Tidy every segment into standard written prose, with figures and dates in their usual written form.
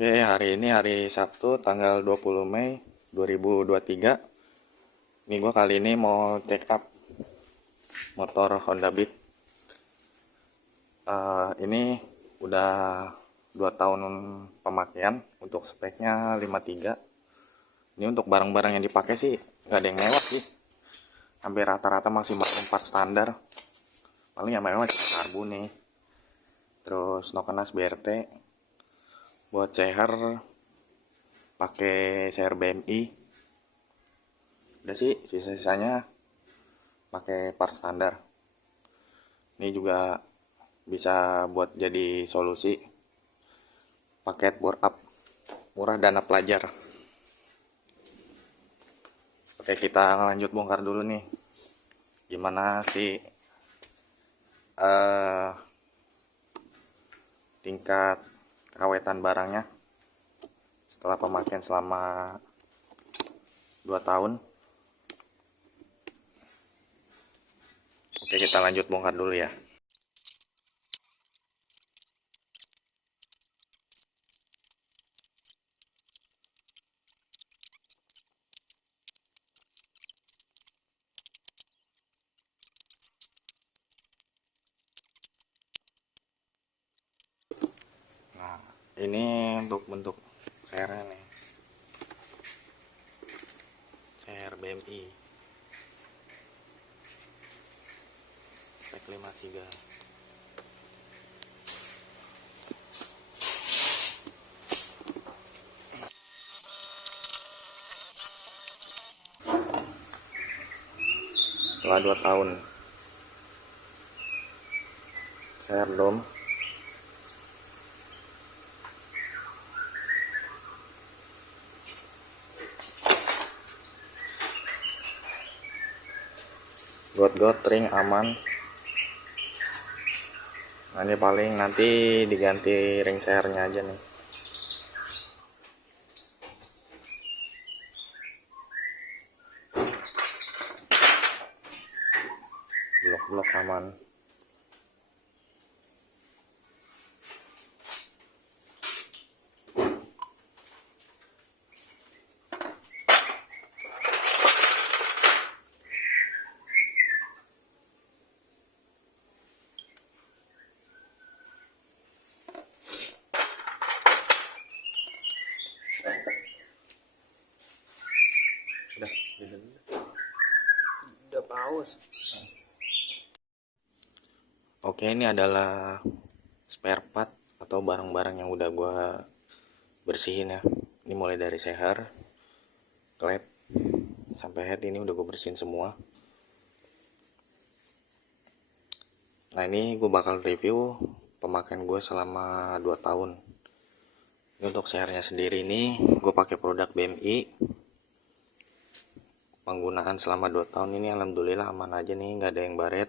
Oke, hari ini hari Sabtu tanggal 20 Mei 2023. Ini gue kali ini mau check up motor Honda Beat. Ini udah 2 tahun pemakaian. Untuk speknya 53. Ini untuk barang-barang yang dipakai sih nggak ada yang mewah sih. Hampir rata-rata masih 4 standar. Paling yang mewah cuma karbu nih. Terus Nokenas BRT. Buat CR pakai CR BMI. Udah sih, sisa-sisanya pakai part standar. Ini juga bisa buat jadi solusi paket bore up murah dana pelajar. Oke, kita lanjut bongkar dulu nih gimana sih tingkat keawetan barangnya setelah pemakaian selama 2 tahun. Oke, kita lanjut bongkar dulu ya. Nah, ini untuk bentuk sernya nih, CR BMI spek 53. Setelah 2 tahun CR dom got ring aman. Nah, ini paling nanti diganti ring sernya aja nih. Blok-blok aman. Udah paus. Oke, ini adalah spare part atau barang-barang yang udah gua bersihin ya. Ini mulai dari seher, klep, sampai head ini udah gue bersihin semua. Nah, ini gue bakal review pemakaian gue selama 2 tahun. Ini untuk sehernya sendiri ini gue pakai produk BMI. Penggunaan selama 2 tahun ini alhamdulillah aman aja nih, nggak ada yang baret.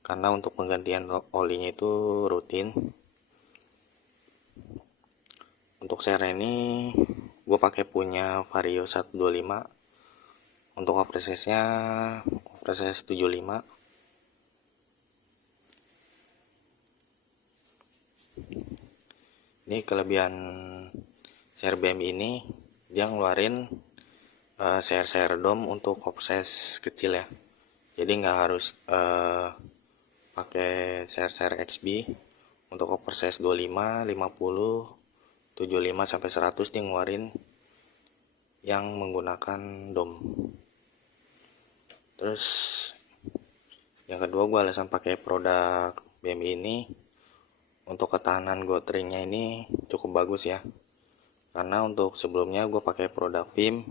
Karena untuk penggantian olinya itu rutin. Untuk seher ini gue pakai punya Vario 125. Untuk oversize-nya oversize 75. Ini kelebihan CR BMI ini, dia ngeluarin CR dom untuk oversize kecil ya. Jadi nggak harus pakai CR XB. Untuk oversize 25, 50, 75 sampai 100 dia ngeluarin yang menggunakan dom. Terus yang kedua, gue alasan pakai produk BMI ini untuk ketahanan gotringnya ini cukup bagus ya. Karena untuk sebelumnya gue pakai produk Vim,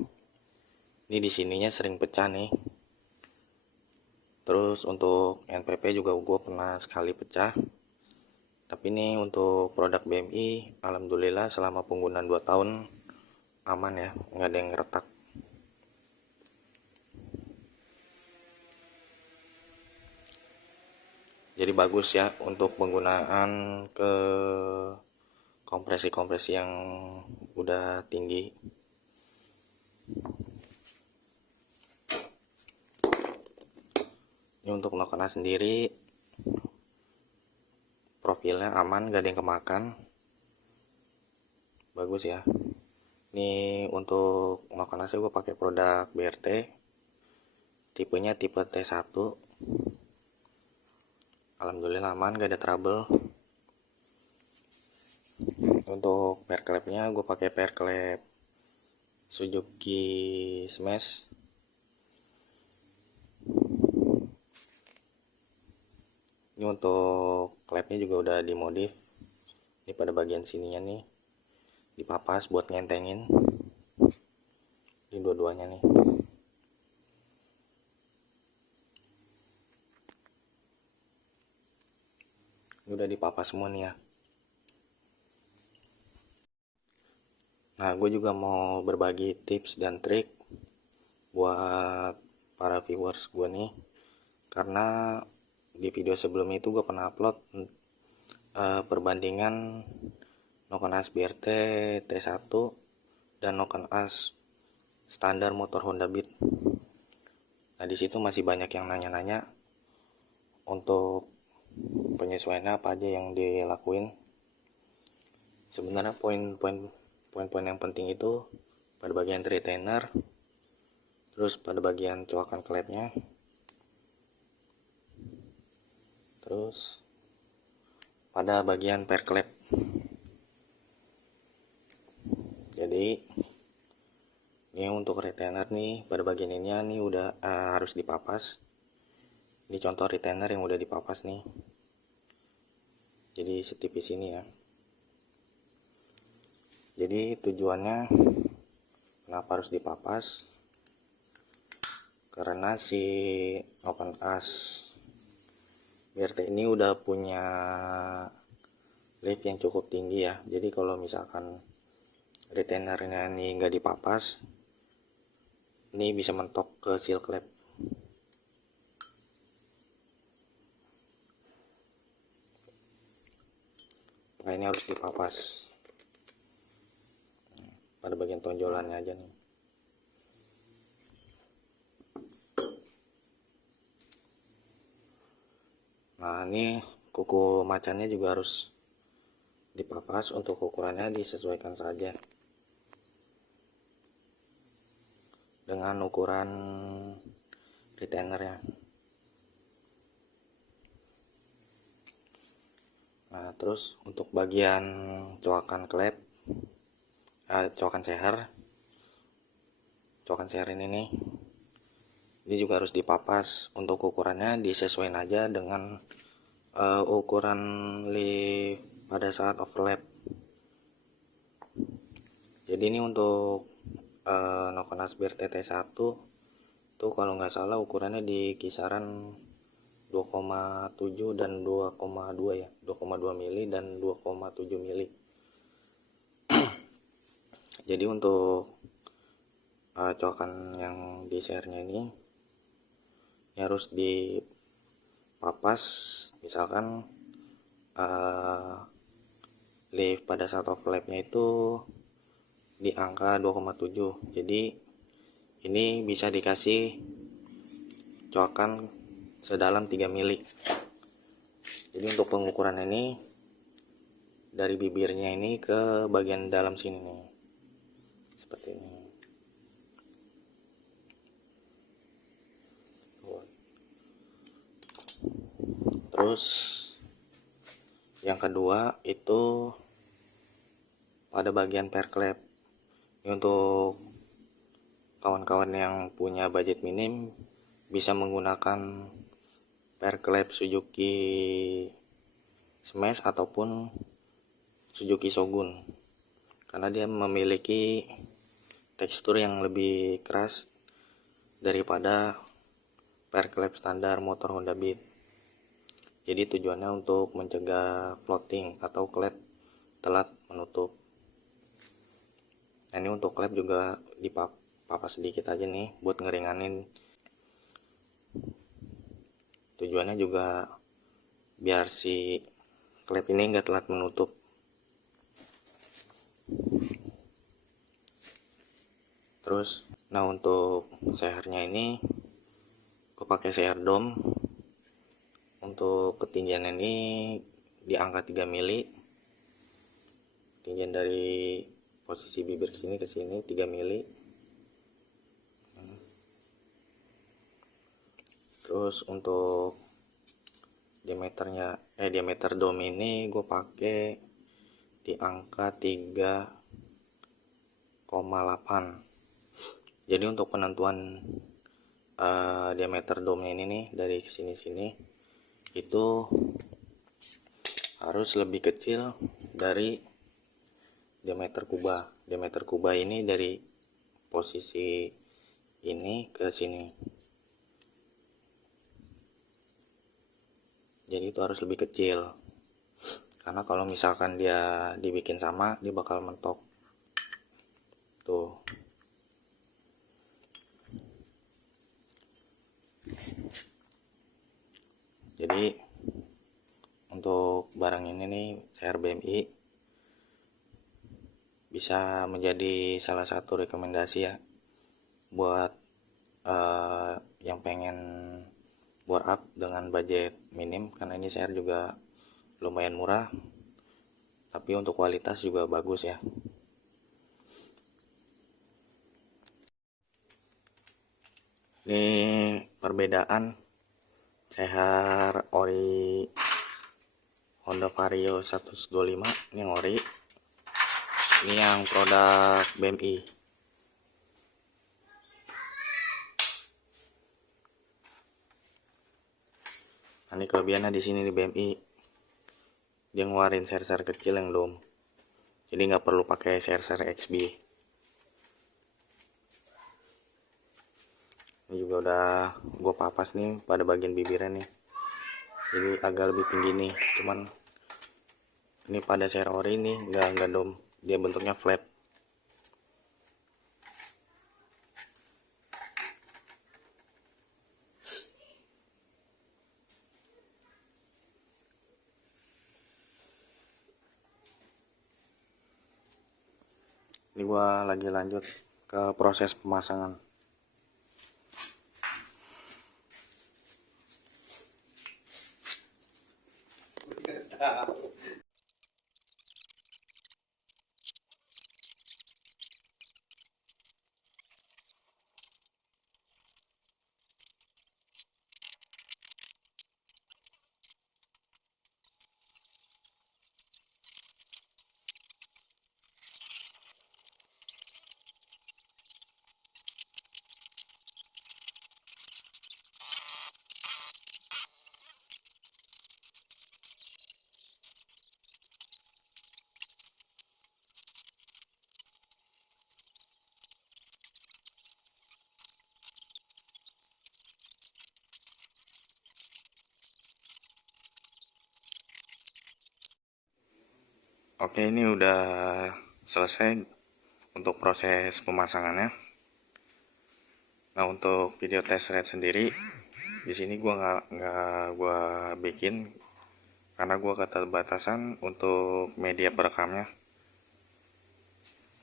ini di sininya sering pecah nih. Terus untuk NPP juga gue pernah sekali pecah. Tapi ini untuk produk BMI alhamdulillah selama penggunaan 2 tahun aman ya, nggak ada yang retak. Jadi bagus ya untuk penggunaan ke kompresi-kompresi yang udah tinggi. Ini untuk Nokenas sendiri profilnya aman, gak ada yang kemakan. bagus ya. Ini untuk melakukan AC gue pakai produk BRT, tipenya tipe T1. Alhamdulillah aman, gak ada trouble. Untuk pair clamp-nya gue pakai pair clamp Suzuki Smash. Ini untuk clamp-nya juga udah dimodif. Ini pada bagian sininya nih dipapas buat ngentengin. Ini dua-duanya nih. Ini udah dipapas semua nih ya. Nah, gue juga mau berbagi tips dan trik buat para viewers gue nih, karena di video sebelum itu gue pernah upload perbandingan Noken As BRT T1 dan Noken As standar motor Honda Beat. Nah, di situ masih banyak yang nanya-nanya untuk penyesuaiannya apa aja yang dilakuin. Sebenarnya poin-poin yang penting itu pada bagian retainer, terus pada bagian coakan klepnya, terus pada bagian pair klep. Jadi ini untuk retainer nih, pada bagian ini nih udah harus dipapas. Ini contoh retainer yang udah dipapas nih, jadi setipis ini ya. Jadi tujuannya kenapa harus dipapas, karena si Noken As BRT ini udah punya lift yang cukup tinggi ya. Jadi kalau misalkan retainernya ini nggak dipapas, ini bisa mentok ke seal klep. Nah, ini harus dipapas pada bagian tonjolannya aja nih. Nah, ini kuku macannya juga harus dipapas. Untuk ukurannya disesuaikan saja dengan ukuran retainernya. Nah, terus untuk bagian coakan klep, coakan seher ini nih, ini juga harus dipapas. Untuk ukurannya disesuaikan aja dengan ukuran lift pada saat overlap. Jadi ini untuk Noken As BRT T1 tuh kalau nggak salah ukurannya di kisaran 2,7 dan 2,2 ya, 2,2 mili dan 2,7 mili. Jadi untuk coakan yang di sehernya ini harus dipapas. Misalkan lift pada saat overlapnya itu di angka 2,7, jadi ini bisa dikasih coakan sedalam 3 mili. Jadi untuk pengukuran ini dari bibirnya ini ke bagian dalam sini nih, seperti ini. Terus yang kedua itu pada bagian pair klep. Ini untuk kawan-kawan yang punya budget minim bisa menggunakan pair klep Suzuki Smash ataupun Suzuki Shogun, karena dia memiliki tekstur yang lebih keras daripada pair klep standar motor Honda Beat. Jadi tujuannya untuk mencegah floating atau klep telat menutup. Nah, ini untuk klep juga dipapas sedikit aja nih buat ngeringanin. Tujuannya juga biar si klep ini enggak telat menutup. Terus nah untuk sehernya ini gue pakai seher dom. Untuk ketinggian ini di angka 3 mili. Ketinggian dari posisi bibir ke sini 3 mili. Terus untuk diameter dom ini gue pakai di angka 3,8. Jadi untuk penentuan diameter domnya ini nih, dari sini itu harus lebih kecil dari diameter kuba. Diameter kuba ini dari posisi ini ke sini, jadi itu harus lebih kecil, karena kalau misalkan dia dibikin sama, dia bakal mentok tuh. Jadi untuk barang ini nih, CRBMI bisa menjadi salah satu rekomendasi ya buat yang pengen bore up dengan budget minim, karena ini CR juga lumayan murah, tapi untuk kualitas juga bagus ya. Ini perbedaan CR ori Honda Vario 125, ini yang ori, ini yang produk BMI. Nah, ini kelebihannya di sini di BMI, dia ngeluarin ser-ser kecil yang dom, jadi nggak perlu pakai ser-ser XB. Ini juga udah gue papas nih pada bagian bibirnya nih, jadi agak lebih tinggi nih. Cuman ini pada ser ori ini nggak dom, dia bentuknya flat. Ini gua lagi lanjut ke proses pemasangan. Oke, ini udah selesai untuk proses pemasangannya. Nah, untuk video test ride sendiri di sini gua nggak gua bikin karena gua keterbatasan untuk media perekamnya.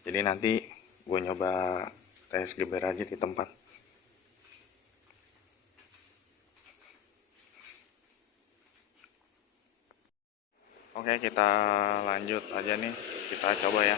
Jadi nanti gua nyoba tes geber aja di tempat. Oke, kita lanjut aja nih, kita coba ya.